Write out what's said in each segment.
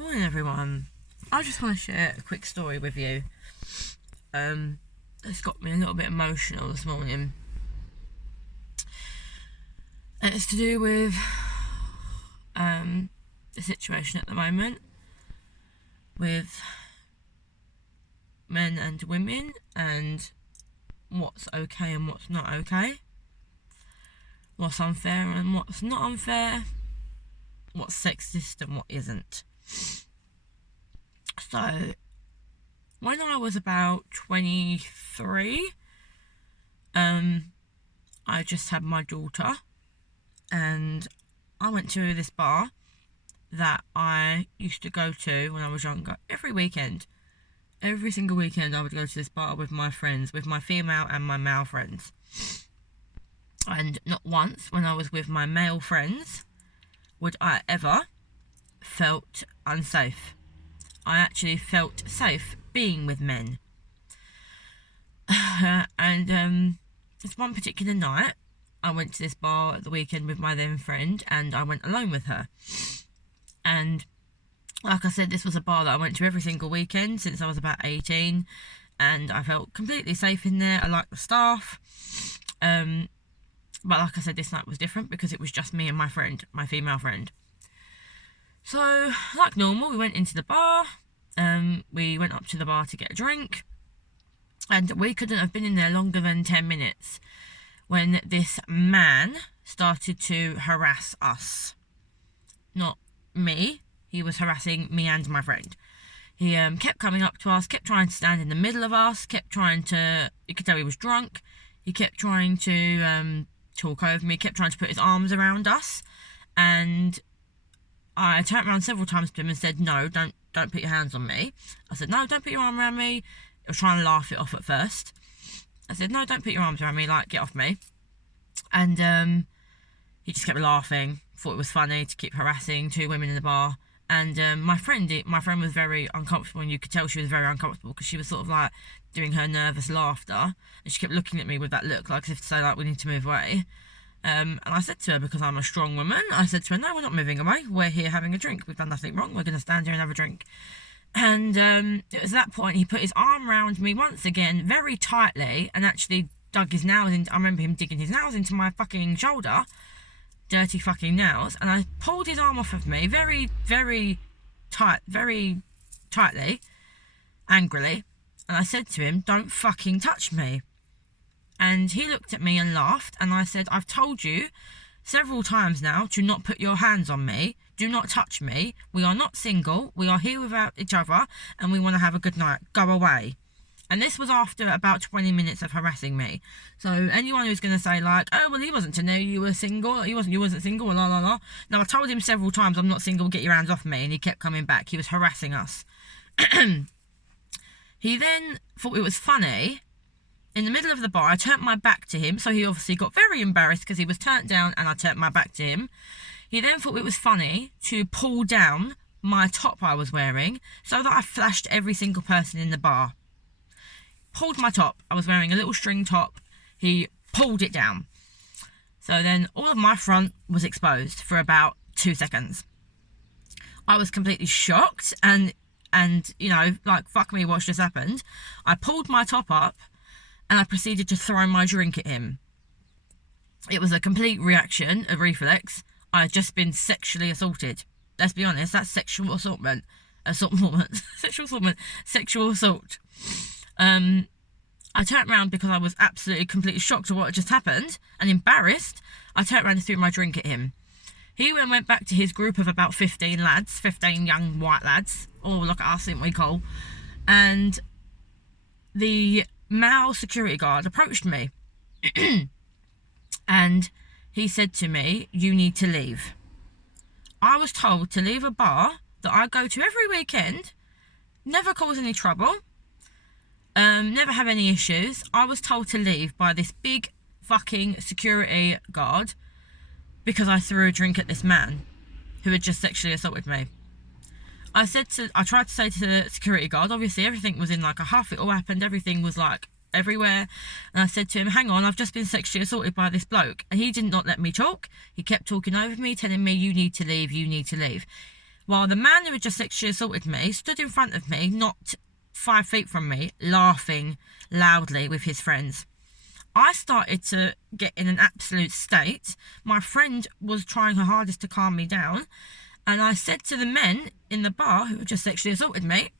Morning everyone. I just want to share a quick story with you. It's got me a little bit emotional this morning. And it's to do with the situation at the moment with men and women and what's okay and what's not okay. What's unfair and what's not unfair. What's sexist and what isn't. So, when I was about 23, I just had my daughter, and I went to this bar that I used to go to when I was younger every weekend. Every single weekend I would go to this bar with my friends, with my female and my male friends. And not once when I was with my male friends would I ever felt unsafe. I actually felt safe being with men. And this one particular night, I went to this bar at the weekend with my then friend, and I went alone with her. And like I said, this was a bar that I went to every single weekend since I was about 18, and I felt completely safe in there. I liked the staff. But like I said, this night was different because it was just me and my friend, my female friend. So, like normal, we went into the bar. We went up to the bar to get a drink. And we couldn't have been in there longer than 10 minutes when this man started to harass us. Not me. He was harassing me and my friend. He kept coming up to us, kept trying to stand in the middle of us, kept trying to... You could tell he was drunk. He kept trying to... talk over me, kept trying to put his arms around us, and I turned around several times to him and said, no, don't put your hands on me. I said, no, don't put your arm around me. I was trying to laugh it off at first. I said, no, don't put your arms around me, like, get off me. And he just kept laughing, thought it was funny to keep harassing two women in the bar. And my friend was very uncomfortable, and you could tell she was very uncomfortable because she was sort of like doing her nervous laughter, and she kept looking at me with that look, like as if to say, like, we need to move away. And I said to her, because I'm a strong woman, I said to her, no, we're not moving away. We're here having a drink. We've done nothing wrong. We're going to stand here and have a drink. And it was at that point he put his arm around me once again, very tightly, and actually dug his nails in. I remember him digging his nails into my fucking shoulder. Dirty fucking nails. And I pulled his arm off of me very, very tightly, angrily. And I said to him, don't fucking touch me. And he looked at me and laughed, and I said, I've told you several times now to not put your hands on me. Do not touch me. We are not single. We are here without each other, and we want to have a good night. Go away. And this was after about 20 minutes of harassing me. So anyone who's going to say, like, oh, well, he wasn't to know you were single. You wasn't single, la, la, la. No, I told him several times, I'm not single, get your hands off me. And he kept coming back. He was harassing us. He then thought it was funny. In the middle of the bar, I turned my back to him, so he obviously got very embarrassed because he was turned down and I turned my back to him. He then thought it was funny to pull down my top I was wearing so that I flashed every single person in the bar. Pulled my top. I was wearing a little string top. He pulled it down. So then all of my front was exposed for about 2 seconds. I was completely shocked and you know, like, fuck me, what's just happened? I pulled my top up and I proceeded to throw my drink at him. It was a complete reaction, a reflex. I had just been sexually assaulted. Let's be honest, that's sexual assaultment. Sexual assault. I turned around because I was absolutely completely shocked at what had just happened and embarrassed. I turned around and threw my drink at him. He then went back to his group of about 15 lads, 15 young white lads, or look at us, ain't we, Cole? And the male security guard approached me and he said to me, you need to leave. I was told to leave a bar that I go to every weekend, never cause any trouble, never have any issues. I was told to leave by this big fucking security guard because I threw a drink at this man who had just sexually assaulted me. I tried to say to the security guard, obviously everything was in like a huff, it all happened, everything was like everywhere, and I said to him, hang on, I've just been sexually assaulted by this bloke. And he did not let me talk. He kept talking over me, telling me, you need to leave. while the man who had just sexually assaulted me stood in front of me, not 5 feet from me, laughing loudly with his friends. I started to get in an absolute state. My friend was trying her hardest to calm me down, and I said to the men in the bar who had just sexually assaulted me,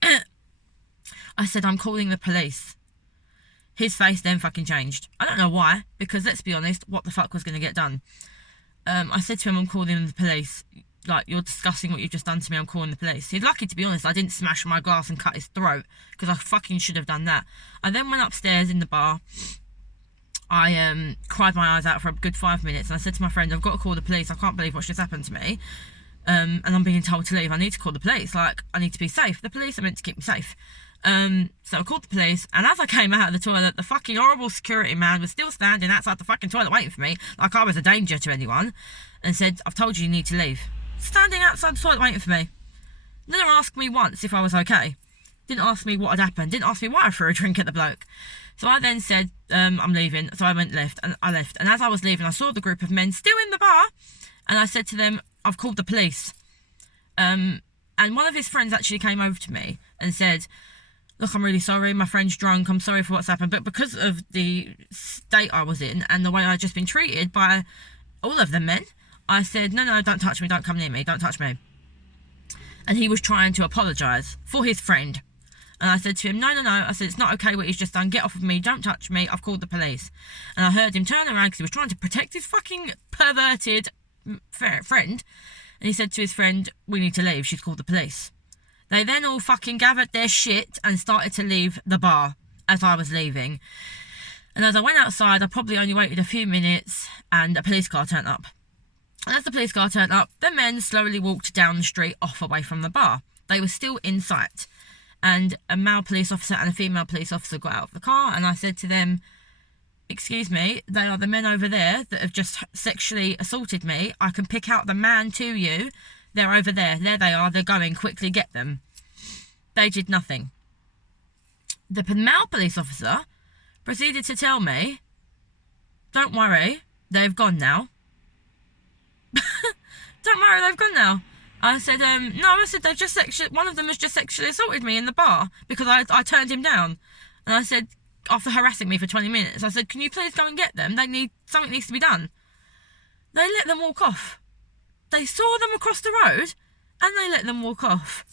I said, I'm calling the police. His face then fucking changed. I don't know why, because let's be honest, what the fuck was going to get done? I said to him, I'm calling the police. Like, you're discussing what you've just done to me, I'm calling the police. He's lucky, to be honest, I didn't smash my glass and cut his throat, because I fucking should have done that. I then went upstairs in the bar. I cried my eyes out for a good 5 minutes, and I said to my friend, I've got to call the police. I can't believe what's just happened to me. And I'm being told to leave. I need to call the police. Like, I need to be safe. The police are meant to keep me safe. So I called the police, and as I came out of the toilet, the fucking horrible security man was still standing outside the fucking toilet waiting for me, like I was a danger to anyone, and said, I've told you need to leave. Standing outside the toilet waiting for me. Didn't ask me once if I was okay. Didn't ask me what had happened. Didn't ask me why I threw a drink at the bloke. So I then said, I'm leaving. So I left. And as I was leaving, I saw the group of men still in the bar, and I said to them, I've called the police. And one of his friends actually came over to me and said, look, I'm really sorry, my friend's drunk, I'm sorry for what's happened, but because of the state I was in and the way I'd just been treated by all of the men, I said, no, don't touch me, don't come near me, don't touch me. And he was trying to apologise for his friend. And I said to him, no, I said, it's not okay what he's just done, get off of me, don't touch me, I've called the police. And I heard him turn around because he was trying to protect his fucking perverted friend, and he said to his friend, we need to leave, she's called the police. They then all fucking gathered their shit and started to leave the bar as I was leaving. And as I went outside, I probably only waited a few minutes and a police car turned up. And as the police car turned up, the men slowly walked down the street off away from the bar. They were still in sight. And a male police officer and a female police officer got out of the car, and I said to them, excuse me, they are the men over there that have just sexually assaulted me. I can pick out the man to you. They're over there. There they are. They're going. Quickly get them. They did nothing. The male police officer proceeded to tell me, don't worry, they've gone now. Don't worry, they've gone now. I said, no, I said, they've just one of them has just sexually assaulted me in the bar because I turned him down. And I said, after harassing me for 20 minutes, I said, can you please go and get them? Something needs to be done. They let them walk off. They saw them across the road and they let them walk off.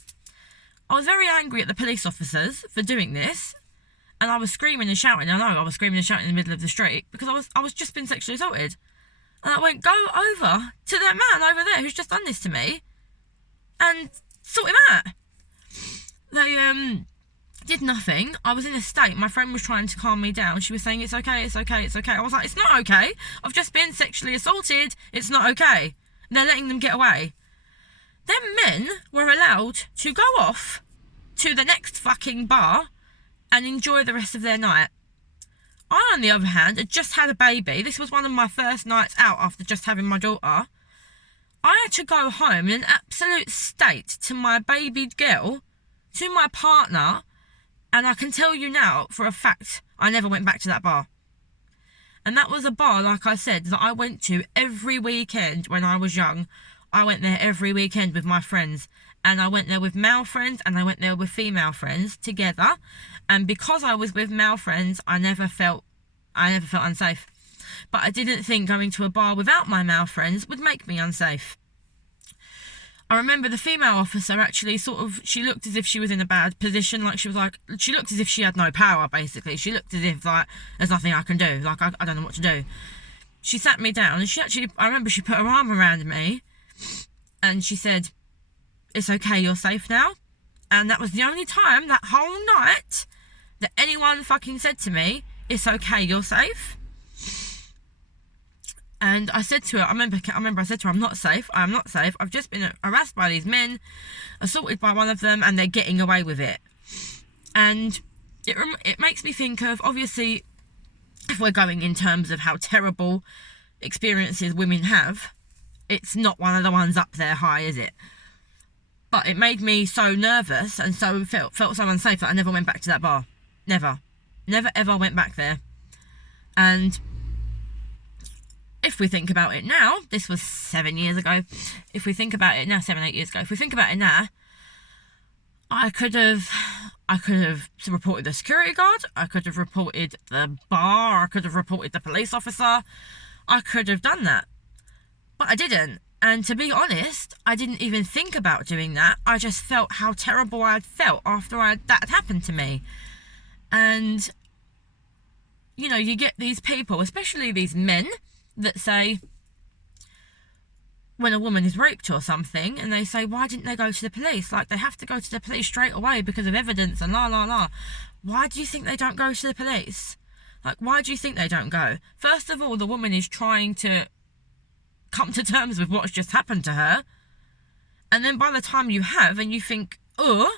I was very angry at the police officers for doing this, and I was screaming and shouting. I know I was screaming and shouting in the middle of the street because I was just been sexually assaulted. And I went, go over to that man over there who's just done this to me and sort him out. They did nothing. I was in a state. My friend was trying to calm me down. She was saying, it's okay, it's okay, it's okay. I was like, it's not okay. I've just been sexually assaulted. It's not okay. They're letting them get away. Then men were allowed to go off to the next fucking bar and enjoy the rest of their night. I, on the other hand, had just had a baby. This was one of my first nights out after just having my daughter. I had to go home in an absolute state to my baby girl, to my partner, and I can tell you now, for a fact, I never went back to that bar. And that was a bar, like I said, that I went to every weekend when I was young. I went there every weekend with my friends. And I went there with male friends and I went there with female friends together. And because I was with male friends, I never felt unsafe. But I didn't think going to a bar without my male friends would make me unsafe. I remember the female officer actually she looked as if she was in a bad position. She looked as if she had no power, basically. She looked as if, there's nothing I can do. I don't know what to do. She sat me down and I remember she put her arm around me and she said, it's okay, you're safe now. And that was the only time that whole night that anyone fucking said to me, it's okay, you're safe. And I said to her, I remember I said to her, I'm not safe. I've just been harassed by these men, assaulted by one of them, and they're getting away with it. And it makes me think of, obviously, if we're going in terms of how terrible experiences women have, it's not one of the ones up there high, is it? But it made me so nervous and so felt so unsafe that I never went back to that bar. Never ever went back there. And if we think about it now, this was 7 years ago. If we think about it now, 7-8 years ago, if we think about it now, I could have reported the security guard, I could have reported the bar, I could have reported the police officer, I could have done that. But I didn't. And to be honest, I didn't even think about doing that. I just felt how terrible I had felt after that had happened to me. And, you know, you get these people, especially these men, that say, when a woman is raped or something, and they say, why didn't they go to the police? Like, they have to go to the police straight away because of evidence and la la la. Why do you think they don't go to the police? Like, why do you think they don't go? First of all, the woman is trying to come to terms with what's just happened to her, and then by the time you have and you think, oh,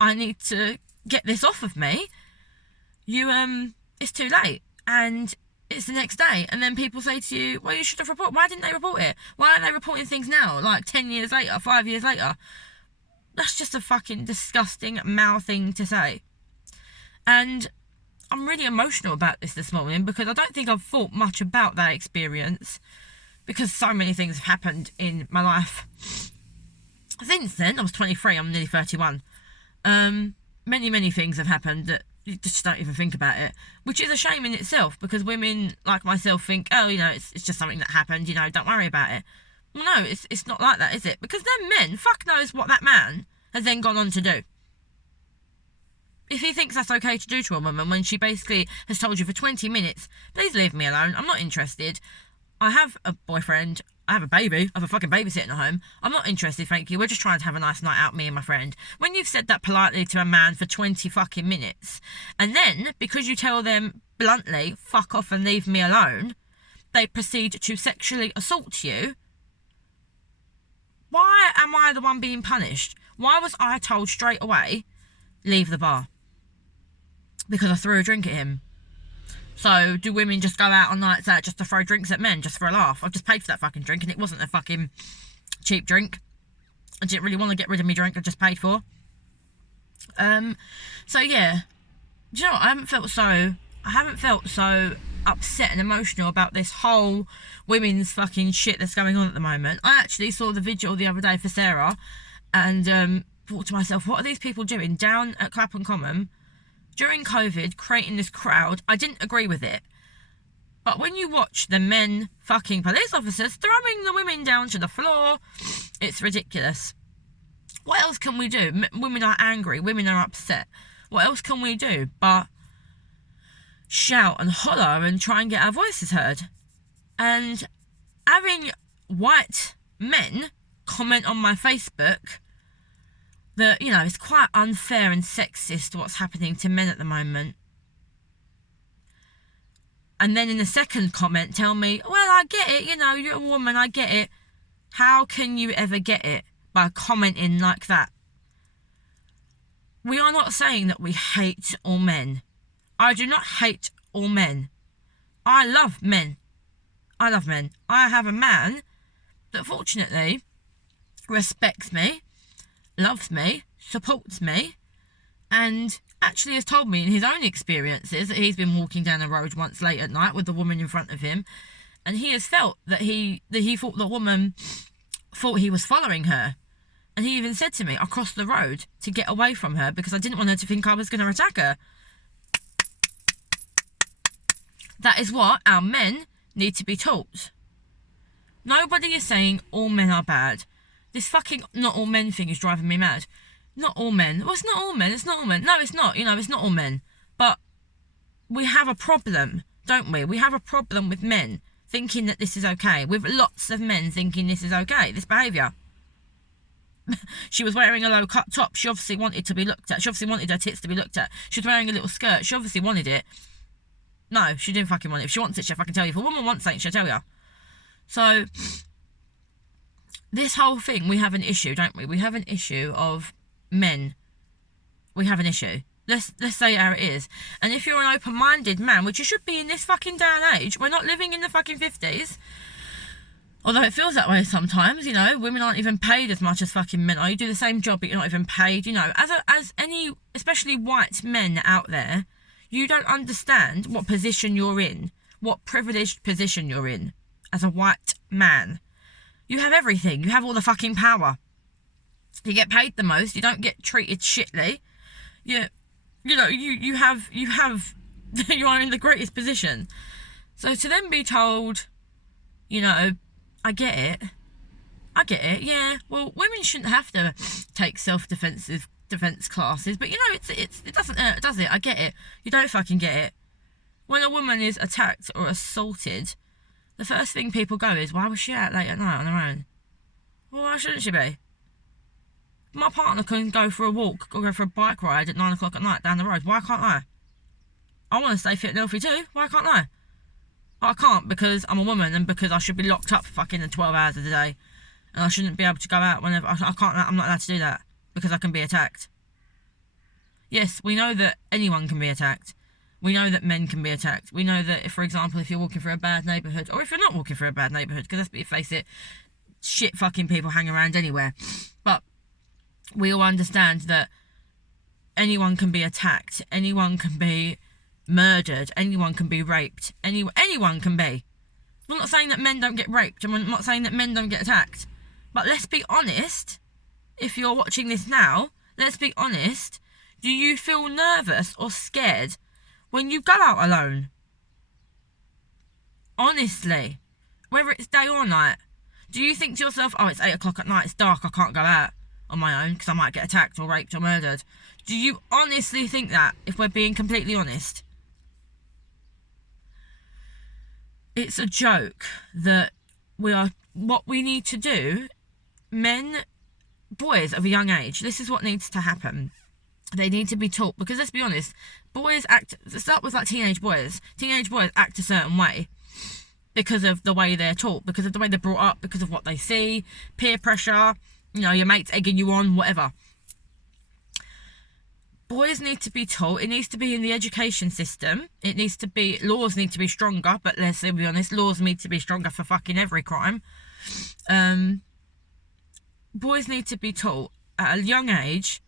I need to get this off of me, it's too late, and it's the next day, and then people say to you, well, you should have reported. Why didn't they report it? Why aren't they reporting things now, like 10 years later, 5 years later? That's just a fucking disgusting male thing to say. And I'm really emotional about this morning because I don't think I've thought much about that experience, because so many things have happened in my life since then. I was 23, I'm nearly 31. Many things have happened that you just don't even think about it, which is a shame in itself, because women like myself think, oh, you know, it's just something that happened, you know, don't worry about it. Well, no, it's not like that, is it? Because then men, fuck knows what that man has then gone on to do. If he thinks that's okay to do to a woman when she basically has told you for 20 minutes, please leave me alone, I'm not interested, I have a boyfriend, I have a baby, I have a fucking baby sitting at home, I'm not interested, thank you, we're just trying to have a nice night out, me and my friend. When you've said that politely to a man for 20 fucking minutes, and then, because you tell them bluntly, fuck off and leave me alone, they proceed to sexually assault you, why am I the one being punished? Why was I told straight away, leave the bar? Because I threw a drink at him. So, do women just go out on nights out just to throw drinks at men, just for a laugh? I've just paid for that fucking drink, and it wasn't a fucking cheap drink. I didn't really want to get rid of my drink I just paid for. So yeah. Do you know what? I haven't felt so upset and emotional about this whole women's fucking shit that's going on at the moment. I actually saw the vigil the other day for Sarah, and thought to myself, what are these people doing down at Clapham Common during COVID, creating this crowd? I didn't agree with it. But when you watch the men fucking police officers throwing the women down to the floor, it's ridiculous. What else can we do? Women are angry, women are upset. What else can we do but shout and holler and try and get our voices heard? And having white men comment on my Facebook that, you know, it's quite unfair and sexist what's happening to men at the moment. And then in the second comment tell me, well, I get it, you know, you're a woman, I get it. How can you ever get it by commenting like that? We are not saying that we hate all men. I do not hate all men. I love men. I love men. I have a man that fortunately respects me, loves me, supports me, and actually has told me in his own experiences that he's been walking down the road once late at night with the woman in front of him, and he has felt that he thought the woman thought he was following her. And he even said to me, I crossed the road to get away from her because I didn't want her to think I was going to attack her. That is what our men need to be taught. Nobody is saying all men are bad. This fucking not all men thing is driving me mad. Not all men. Well, it's not all men. It's not all men. No, it's not. You know, it's not all men. But we have a problem, don't we? We have a problem with men thinking that this is okay. With lots of men thinking this is okay. This behaviour. She was wearing a low-cut top. She obviously wanted to be looked at. She obviously wanted her tits to be looked at. She was wearing a little skirt. She obviously wanted it. No, she didn't fucking want it. If she wants it, she'll fucking tell you. If a woman wants something, she'll tell you. So, this whole thing, we have an issue, don't we? We have an issue of men. We have an issue. Let's say it how it is. And if you're an open-minded man, which you should be in this fucking day and age, we're not living in the fucking 50s. Although it feels that way sometimes, you know, women aren't even paid as much as fucking men are. You do the same job, but you're not even paid, you know. As any, especially white men out there, you don't understand what position you're in, what privileged position you're in. as a white man. You have everything. You have all the fucking power. You get paid the most. You don't get treated shitly. You know, you have you are in the greatest position. So to then be told, you know, I get it, yeah, well, women shouldn't have to take self-defense classes, but you know, it doesn't hurt, does it? I get it. You don't fucking get it. When a woman is attacked or assaulted, the first thing people go is, why was she out late at night on her own? Well, why shouldn't she be? My partner can go for a walk or go for a bike ride at 9 o'clock at night down the road. Why can't I? I want to stay fit and healthy too. Why can't I? I can't because I'm a woman and because I should be locked up for fucking 12 hours of the day. And I shouldn't be able to go out whenever. I can't. I'm not allowed to do that because I can be attacked. Yes, we know that anyone can be attacked. We know that men can be attacked. We know that, if, for example, if you're walking through a bad neighbourhood, or if you're not walking through a bad neighbourhood, because let's face it, shit fucking people hang around anywhere. But we all understand that anyone can be attacked, anyone can be murdered, anyone can be raped, anyone can be. I'm not saying that men don't get raped, I'm not saying that men don't get attacked. But let's be honest, if you're watching this now, let's be honest, do you feel nervous or scared when you go out alone? Honestly, whether it's day or night, do you think to yourself, oh, it's 8 o'clock at night, it's dark, I can't go out on my own because I might get attacked or raped or murdered? Do you honestly think that, if we're being completely honest? It's a joke that what we need to do, boys of a young age, this is what needs to happen. They need to be taught, because let's be honest, start with like teenage boys act a certain way because of the way they're taught, because of the way they're brought up, because of what they see, peer pressure, you know, your mates egging you on, whatever. Boys need to be taught. It needs to be in the education system. Laws need to be stronger, but let's be honest, laws need to be stronger for fucking every crime. Boys need to be taught at a young age,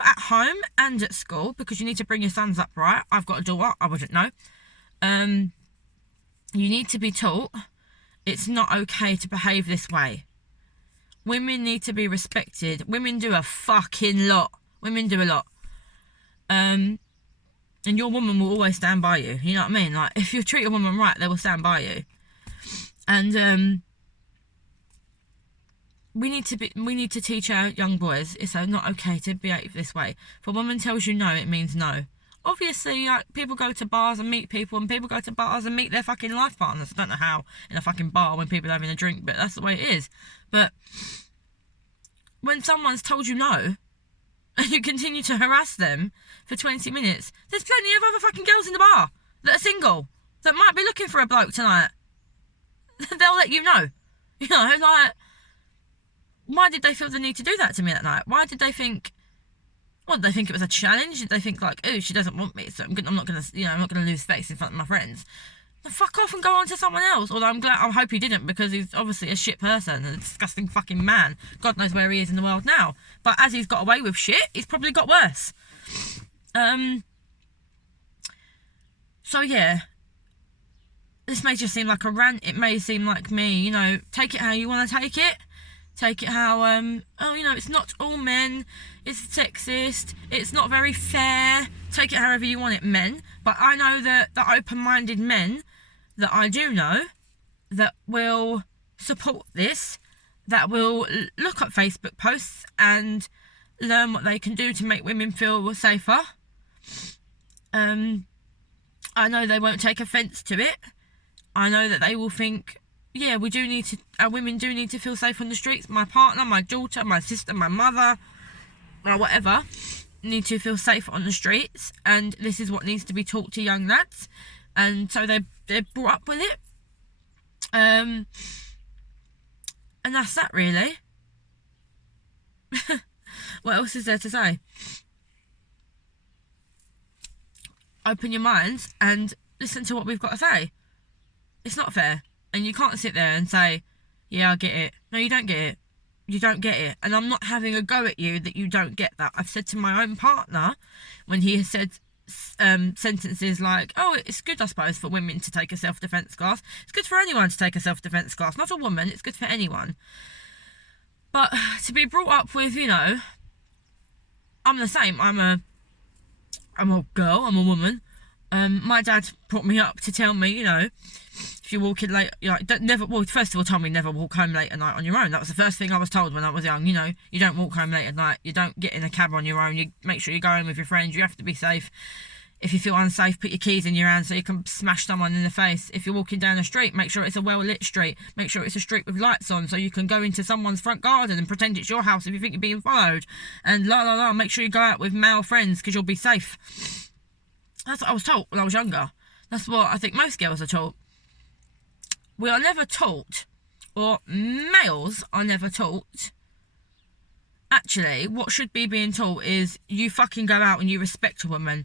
at home and at school, because you need to bring your sons up right. I've got a daughter, I wouldn't know. You need to be taught it's not okay to behave this way. Women need to be respected. Women do a fucking lot. Women do a lot. And your woman will always stand by you. You know what I mean? Like, if you treat a woman right, they will stand by you. And we need to teach our young boys it's not okay to behave this way. If a woman tells you no, it means no. Obviously, like, people go to bars and meet people, and people go to bars and meet their fucking life partners. I don't know how in a fucking bar when people are having a drink, but that's the way it is. But when someone's told you no, and you continue to harass them for 20 minutes, there's plenty of other fucking girls in the bar that are single, that might be looking for a bloke tonight. They'll let you know. You know, like, why did they feel the need to do that to me that night? Why did they think, did they think it was a challenge? Did they think, like, oh, she doesn't want me, so I'm not gonna lose face in front of my friends? Then fuck off and go on to someone else. Although I hope he didn't, because he's obviously a shit person and a disgusting fucking man. God knows where he is in the world now. But as he's got away with shit, he's probably got worse. So yeah, this may just seem like a rant. It may seem like me, you know, take it how you want to take it. Take it how, it's not all men, it's sexist, it's not very fair. Take it however you want it, men. But I know that the open-minded men that I do know that will support this, that will look at Facebook posts and learn what they can do to make women feel safer. I know they won't take offence to it. I know that they will think, yeah, our women do need to feel safe on the streets. My partner, my daughter, my sister, my mother, or whatever, need to feel safe on the streets, and this is what needs to be taught to young lads. And so they're brought up with it. And that's that, really. What else is there to say? Open your minds and listen to what we've got to say. It's not fair. And you can't sit there and say, yeah, I get it. No, you don't get it. You don't get it. And I'm not having a go at you that you don't get that. I've said to my own partner, when he has said sentences like, oh, it's good, I suppose, for women to take a self-defence class. It's good for anyone to take a self-defence class. Not a woman, it's good for anyone. But to be brought up with, you know, I'm the same. I'm a girl, I'm a woman. My dad brought me up to tell me, you know, if you're walking late, like, first of all, told me never walk home late at night on your own. That was the first thing I was told when I was young. You know, you don't walk home late at night. You don't get in a cab on your own. You make sure you go home with your friends. You have to be safe. If you feel unsafe, put your keys in your hand so you can smash someone in the face. If you're walking down the street, make sure it's a well-lit street. Make sure it's a street with lights on so you can go into someone's front garden and pretend it's your house if you think you're being followed. And make sure you go out with male friends because you'll be safe. That's what I was taught when I was younger. That's what I think most girls are taught. We are never taught, or males are never taught. Actually, what should be being taught is you fucking go out and you respect a woman.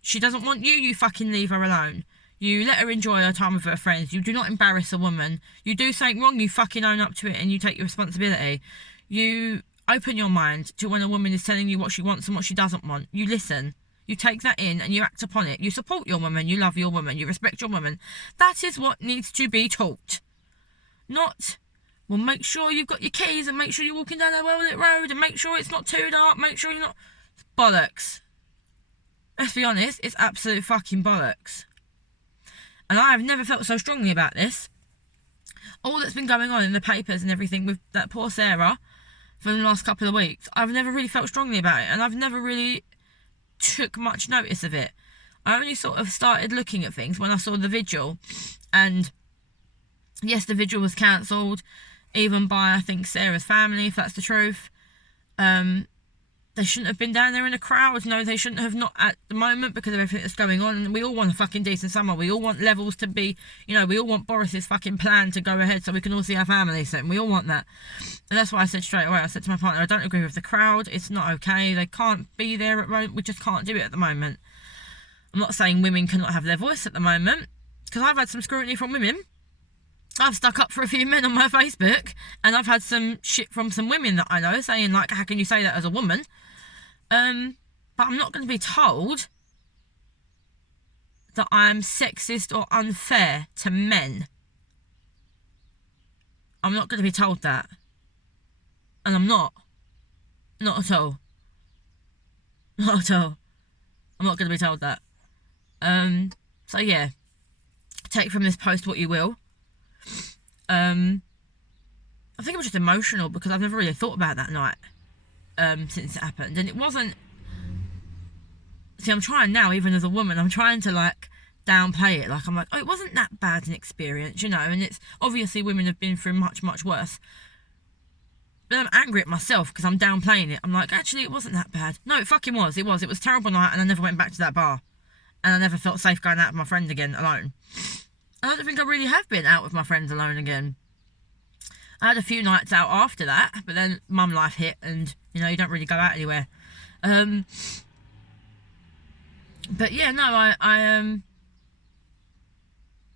She doesn't want you, you fucking leave her alone. You let her enjoy her time with her friends. You do not embarrass a woman. You do something wrong, you fucking own up to it and you take your responsibility. You open your mind to when a woman is telling you what she wants and what she doesn't want. You listen. You take that in and you act upon it. You support your woman, you love your woman, you respect your woman. That is what needs to be taught. Not, well, make sure you've got your keys and make sure you're walking down a well-lit road and make sure it's not too dark, make sure you're not... It's bollocks. Let's be honest, it's absolute fucking bollocks. And I have never felt so strongly about this. All that's been going on in the papers and everything with that poor Sarah for the last couple of weeks, I've never really felt strongly about it, and I've never really took much notice of it. I only sort of started looking at things when I saw the vigil, and yes, the vigil was cancelled, even by, I think, Sarah's family, if that's the truth. They shouldn't have been down there in a crowd. No, they shouldn't have, not at the moment, because of everything that's going on. And we all want a fucking decent summer. We all want levels to be, you know, we all want Boris's fucking plan to go ahead so we can all see our families soon. We all want that. And that's why I said straight away, I said to my partner, I don't agree with the crowd. It's not okay. They can't be there at the moment. We just can't do it at the moment. I'm not saying women cannot have their voice at the moment, because I've had some scrutiny from women. I've stuck up for a few men on my Facebook, and I've had some shit from some women that I know saying, like, how can you say that as a woman? But I'm not going to be told that I'm sexist or unfair to men. I'm not going to be told that. And I'm not. Not at all. Not at all. I'm not going to be told that. So yeah. Take from this post what you will. I think it was just emotional because I've never really thought about that night. Since it happened, and it wasn't, see, I'm trying now, even as a woman, I'm trying to like downplay it, like I'm like, oh, it wasn't that bad an experience, you know, and it's obviously women have been through much worse, but I'm angry at myself because I'm downplaying it. I'm like, actually, it wasn't that bad. No, it fucking was. It was a terrible night, and I never went back to that bar, and I never felt safe going out with my friends again alone. I don't think I really have been out with my friends alone again. I had a few nights out after that, but then mum life hit and, you know, you don't really go out anywhere. But yeah, no, I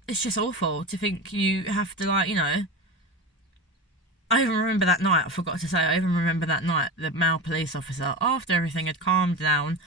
it's just awful to think you have to, like, you know, I even remember that night, I forgot to say, I even remember that night, the male police officer, after everything had calmed down,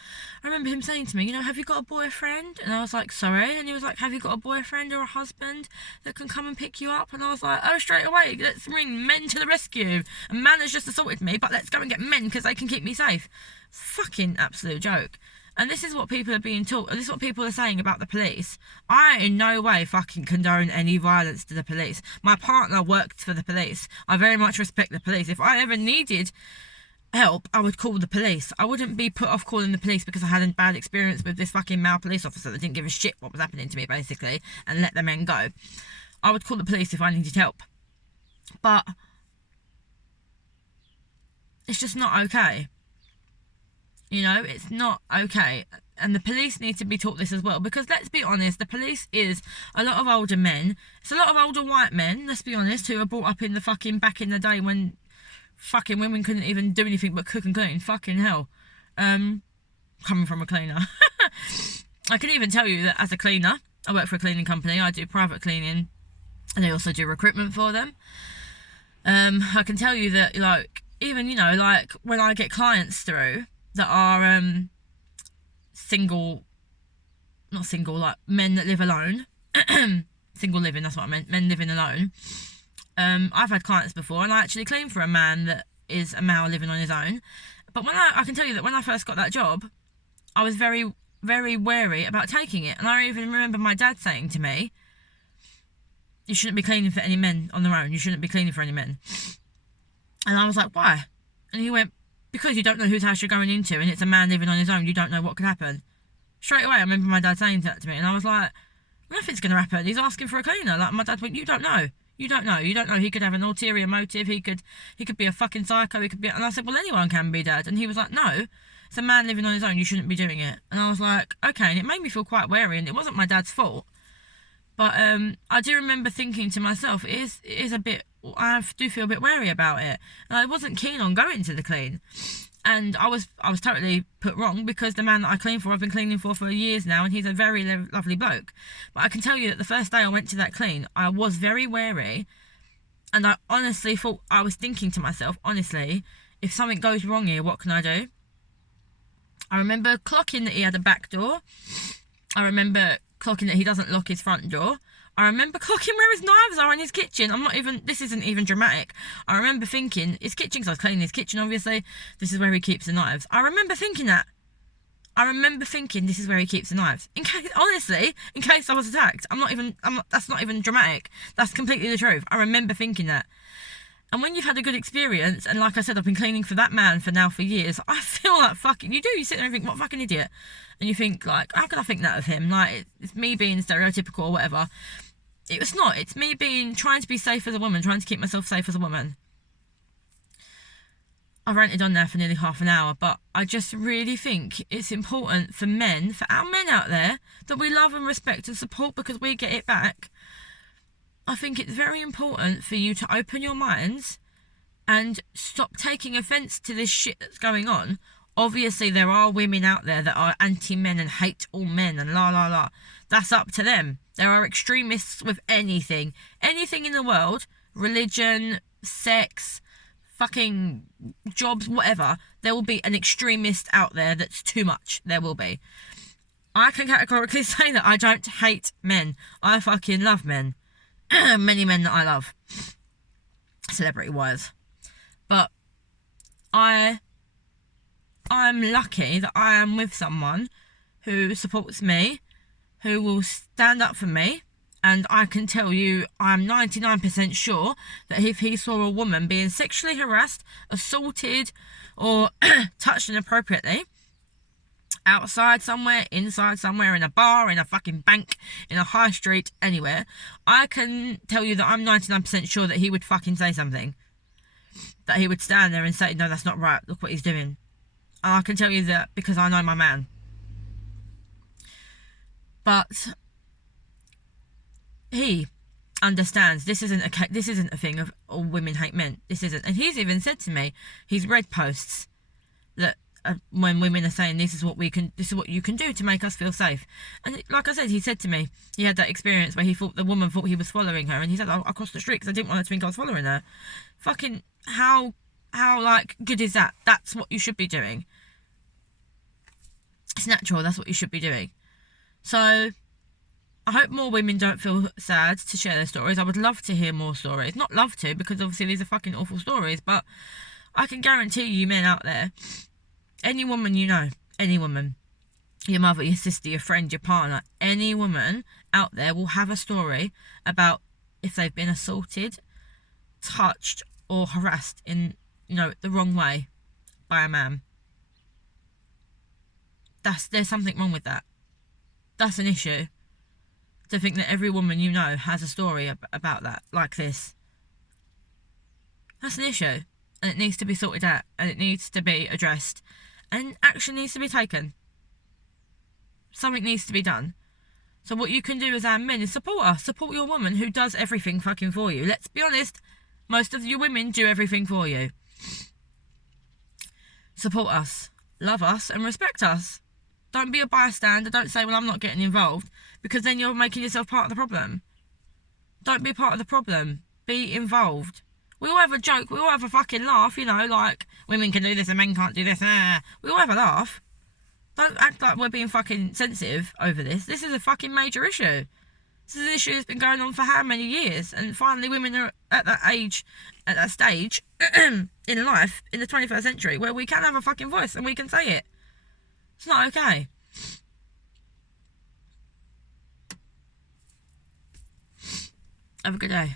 I remember him saying to me, you know, have you got a boyfriend? And I was like, sorry? And he was like, have you got a boyfriend or a husband that can come and pick you up? And I was like, oh, straight away, let's ring men to the rescue. A man has just assaulted me, but let's go and get men because they can keep me safe. Fucking absolute joke. And this is what people are being taught. This is what people are saying about the police. I in no way fucking condone any violence to the police. My partner worked for the police. I very much respect the police. If I ever needed help, I would call the police. I wouldn't be put off calling the police because I had a bad experience with this fucking male police officer that didn't give a shit what was happening to me, basically, and let the men go. I would call the police if I needed help. But it's just not okay. You know, it's not okay. And the police need to be taught this as well. Because let's be honest, the police is a lot of older men. It's a lot of older white men, let's be honest, who were brought up in the fucking back in the day when fucking women couldn't even do anything but cook and clean. Fucking hell. Coming from a cleaner. I can even tell you that as a cleaner, I work for a cleaning company. I do private cleaning. And I also do recruitment for them. I can tell you that, like, even, you know, like, when I get clients through that are single not single, like men that live alone. Single living, that's what I meant. Men living alone. I've had clients before, and I actually clean for a man that is a male living on his own. But I can tell you that when I first got that job, I was very, very wary about taking it. And I even remember my dad saying to me, you shouldn't be cleaning for any men on their own. You shouldn't be cleaning for any men. And I was like, why? And he went, because you don't know whose house you're going into, and it's a man living on his own. You don't know what could happen. Straight away, I remember my dad saying that to me, and I was like, nothing's going to happen. He's asking for a cleaner. Like, my dad went, you don't know. You don't know. You don't know. He could have an ulterior motive. He could be a fucking psycho. He could be... And I said, well, anyone can be, Dad. And he was like, no, it's a man living on his own. You shouldn't be doing it. And I was like, okay. And it made me feel quite wary, and it wasn't my dad's fault. But I do remember thinking to myself, it is a bit... I do feel a bit wary about it. And I wasn't keen on going to the clean. And I was totally put wrong, because the man that I clean for, I've been cleaning for years now, and he's a very lovely bloke. But I can tell you that the first day I went to that clean, I was very wary, and I honestly thought, I was thinking to myself, honestly, if something goes wrong here, what can I do? I remember clocking that he had a back door. I remember clocking that he doesn't lock his front door. I remember clocking where his knives are in his kitchen. This isn't even dramatic. I remember thinking, his kitchen, because I was cleaning his kitchen, obviously, this is where he keeps the knives. I remember thinking that. I remember thinking, this is where he keeps the knives. In case I was attacked. That's not even dramatic. That's completely the truth. I remember thinking that. And when you've had a good experience, and like I said, I've been cleaning for that man for years, I feel like fucking, you sit there and think, what a fucking idiot. And you think, like, how can I think that of him? Like, it's me being stereotypical or whatever. It's not. It's me trying to be safe as a woman, trying to keep myself safe as a woman. I've ranted on there for nearly half an hour, but I just really think it's important for our men out there, that we love and respect and support, because we get it back. I think it's very important for you to open your minds and stop taking offence to this shit that's going on. Obviously, there are women out there that are anti-men and hate all men and la la la. That's up to them. There are extremists with anything in the world, religion, sex, fucking jobs, whatever. There will be an extremist out there that's too much. There will be. I can categorically say that I don't hate men. I fucking love men. Many men that I love, celebrity-wise. But I'm lucky that I am with someone who supports me, who will stand up for me, and I can tell you, I'm 99% sure that if he saw a woman being sexually harassed, assaulted, or touched inappropriately, outside somewhere, inside somewhere, in a bar, in a fucking bank, in a high street, anywhere, I can tell you that I'm 99% sure that he would fucking say something. That he would stand there and say, no, that's not right, look what he's doing. And I can tell you that because I know my man. But he understands this isn't a thing of all women hate men. This isn't. And he's even said to me, he's read posts that when women are saying this is what you can do to make us feel safe. And like I said, he said to me, he had that experience where the woman thought he was following her, and he said, I crossed the street because I didn't want her to think I was following her. Fucking how like good is that? That's what you should be doing. It's natural. That's what you should be doing. So I hope more women don't feel sad to share their stories. I would love to hear more stories. Not love to, because obviously these are fucking awful stories, but I can guarantee you men out there, any woman you know, any woman, your mother, your sister, your friend, your partner, any woman out there will have a story about if they've been assaulted, touched, or harassed in, the wrong way by a man. There's something wrong with that. That's an issue. To think that every woman you know has a story about that, like this. That's an issue. And it needs to be sorted out. And it needs to be addressed. And action needs to be taken. Something needs to be done. So what you can do as our men is support us. Support your woman who does everything fucking for you. Let's be honest. Most of your women do everything for you. Support us. Love us and respect us. Don't be a bystander. Don't say, well, I'm not getting involved, because then you're making yourself part of the problem. Don't be part of the problem. Be involved. We all have a joke. We all have a fucking laugh, like women can do this and men can't do this. We all have a laugh. Don't act like we're being fucking sensitive over this. This is a fucking major issue. This is an issue that's been going on for how many years? And finally women are at that age, at that stage in life, in the 21st century, where we can have a fucking voice and we can say it. It's not okay. Have a good day.